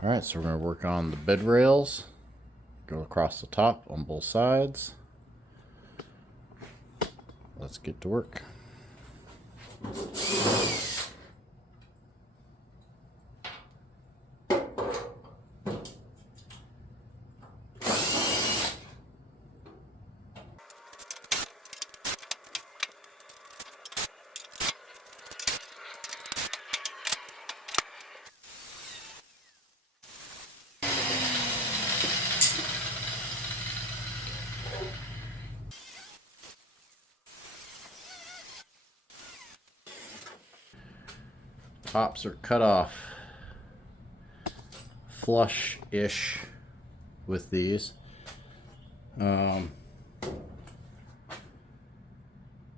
Alright, so we're going to work on the bed rails. Go across the top on both sides. Let's get to work. Tops are cut off flush-ish with these.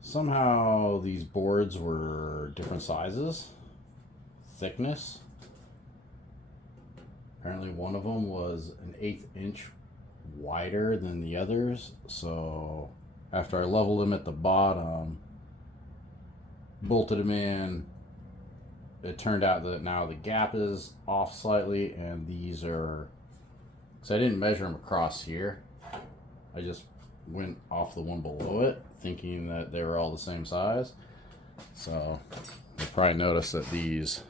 Somehow these boards were different sizes, thickness. Apparently one of them was an 1/8 inch wider than the others, so after I leveled them at the bottom, bolted them in, it turned out that now the gap is off slightly, and these are, because I didn't measure them across here, I just went off the one below it thinking that they were all the same size. So you probably noticed that these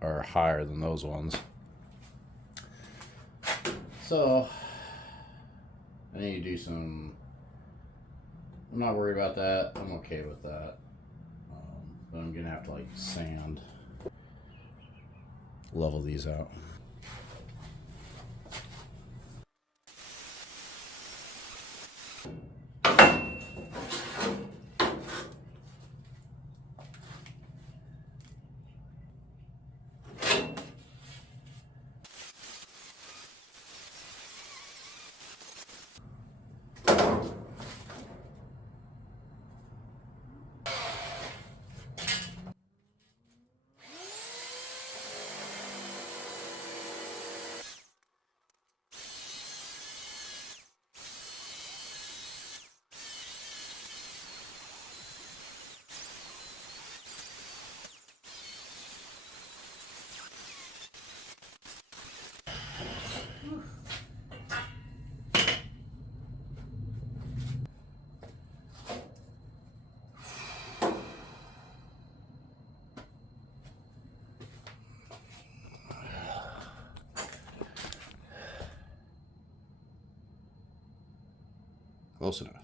are higher than those ones. So I need to do some, I'm not worried about that, I'm okay with that. But I'm gonna have to like sand, level these out. Close enough.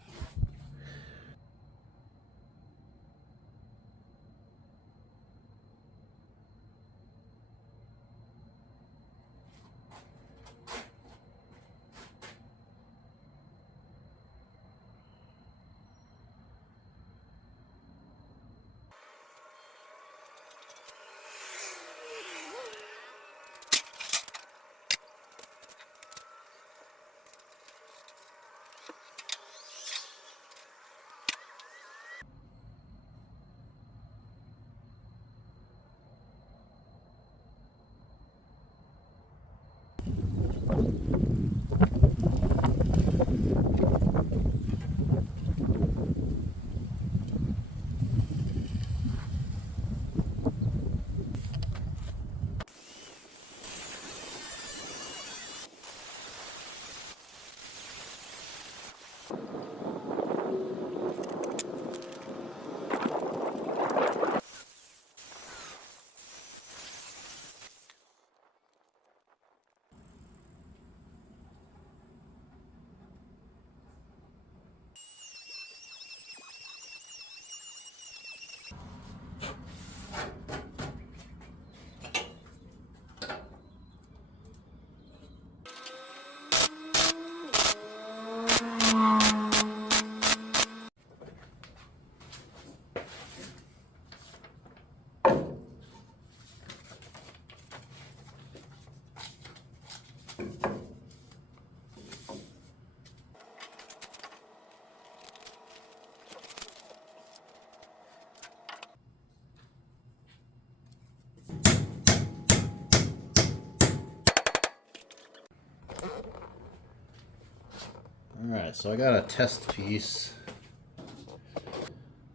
Alright, so I got a test piece.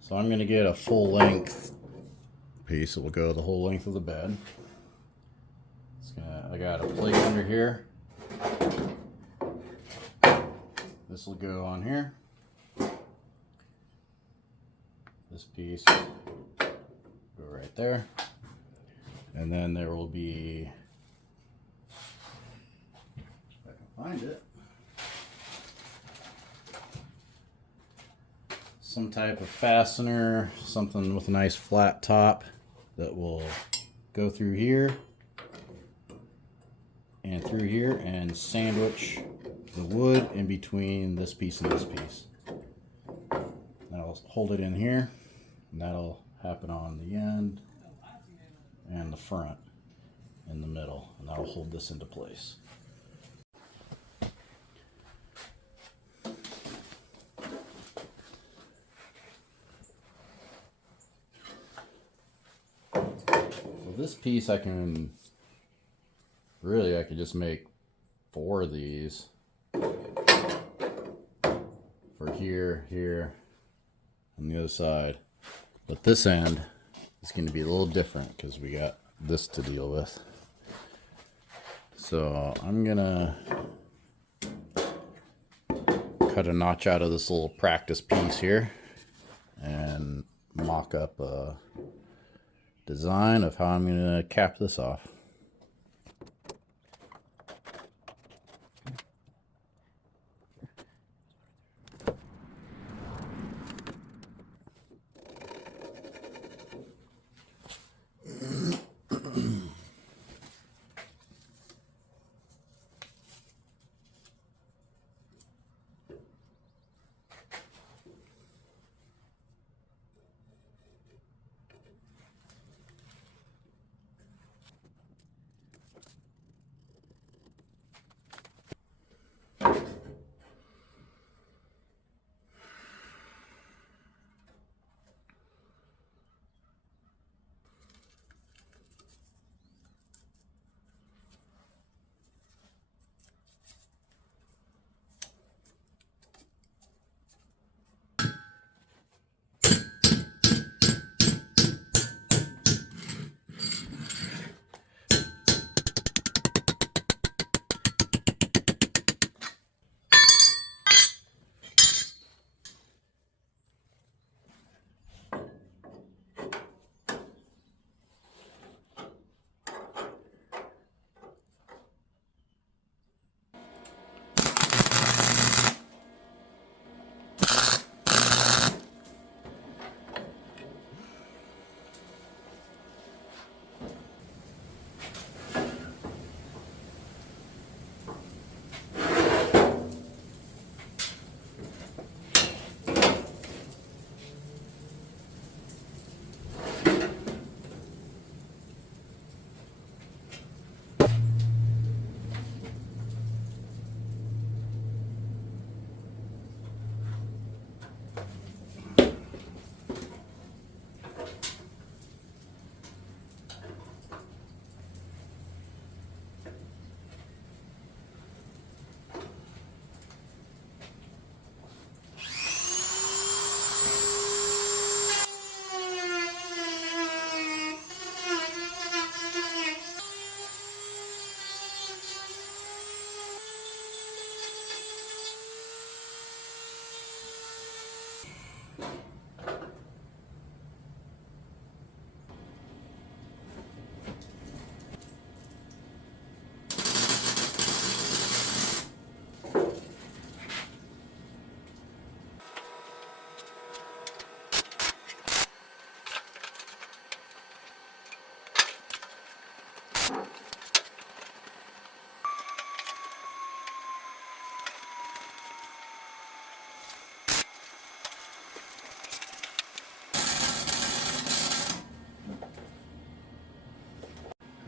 So I'm going to get a full length piece that will go the whole length of the bed. I got a plate under here. This will go on here. This piece go right there. And then there will be, if I can find it, some type of fastener, something with a nice flat top that will go through here and through here and sandwich the wood in between this piece and this piece. That'll hold it in here, and that'll happen on the end and the front in the middle, and that'll hold this into place. So this piece I could just make 4 of these for here, here, on the other side. But this end is going to be a little different because we got this to deal with. So I'm gonna cut a notch out of this little practice piece here and mock up a design of how I'm gonna cap this off.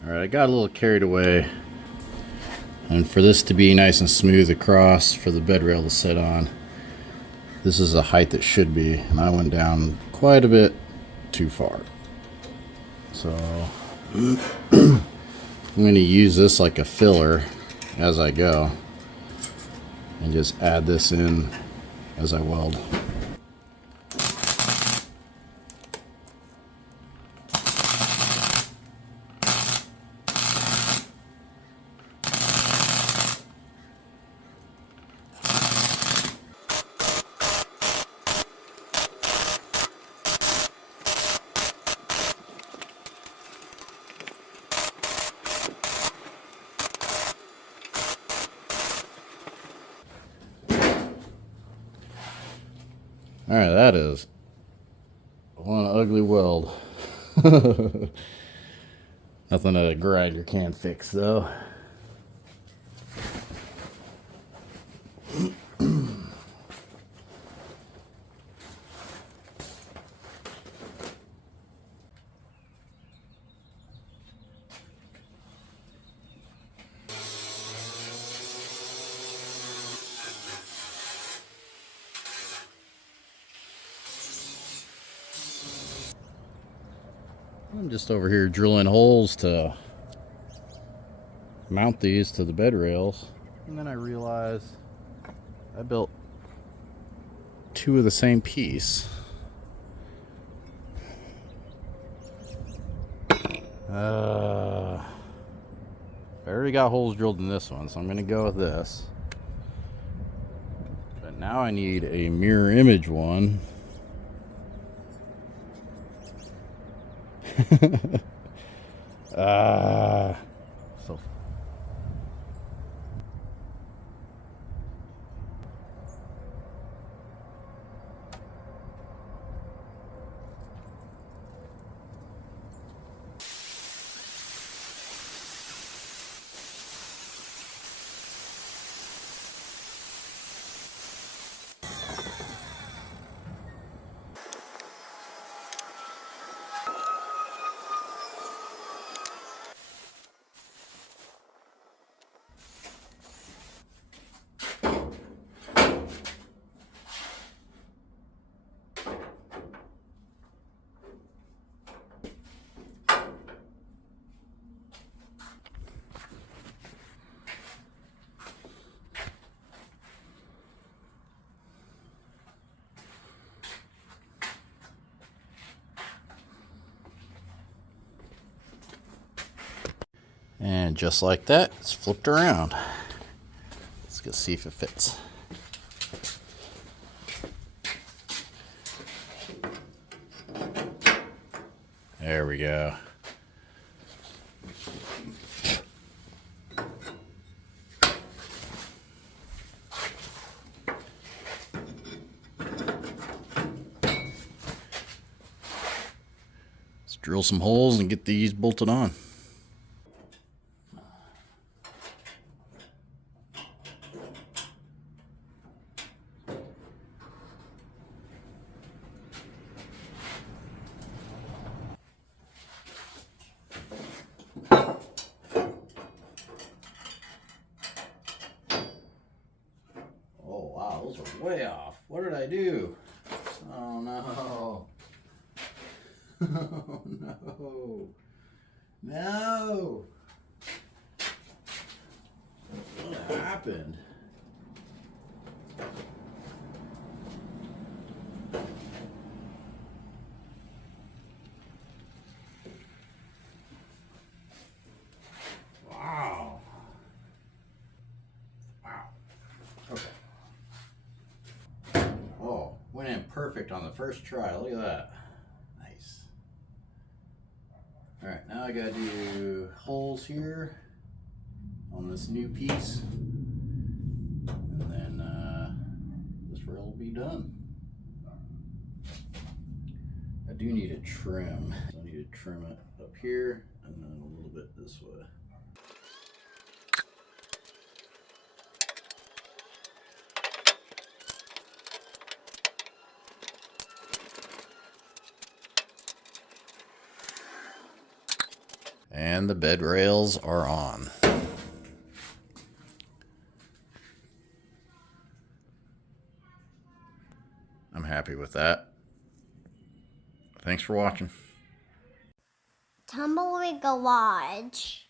Alright, I got a little carried away, and for this to be nice and smooth across for the bed rail to sit on, this is the height that should be, and I went down quite a bit too far. So I'm going to use this like a filler as I go and just add this in as I weld. Alright, that is one ugly weld. Nothing that a grinder can't fix, though. I'm just over here drilling holes to mount these to the bed rails, and then I realized I built two of the same piece. I already got holes drilled in this one, so I'm gonna go with this. But now I need a mirror image one. So and just like that, it's flipped around. Let's go see if it fits. There we go. Let's drill some holes and get these bolted on. Oh wow, those are way off. What did I do? Oh no. Oh no. No. What happened? Wow. Wow. Okay. Oh, went in perfect on the first try. Look at that. Nice. Alright, now I gotta do holes here on this new piece. And then this rail will be done. I do need a trim. So I need to trim it up here and then a little bit this way. And the bed rails are on. I'm happy with that. Thanks for watching. Tumbleweed Garage.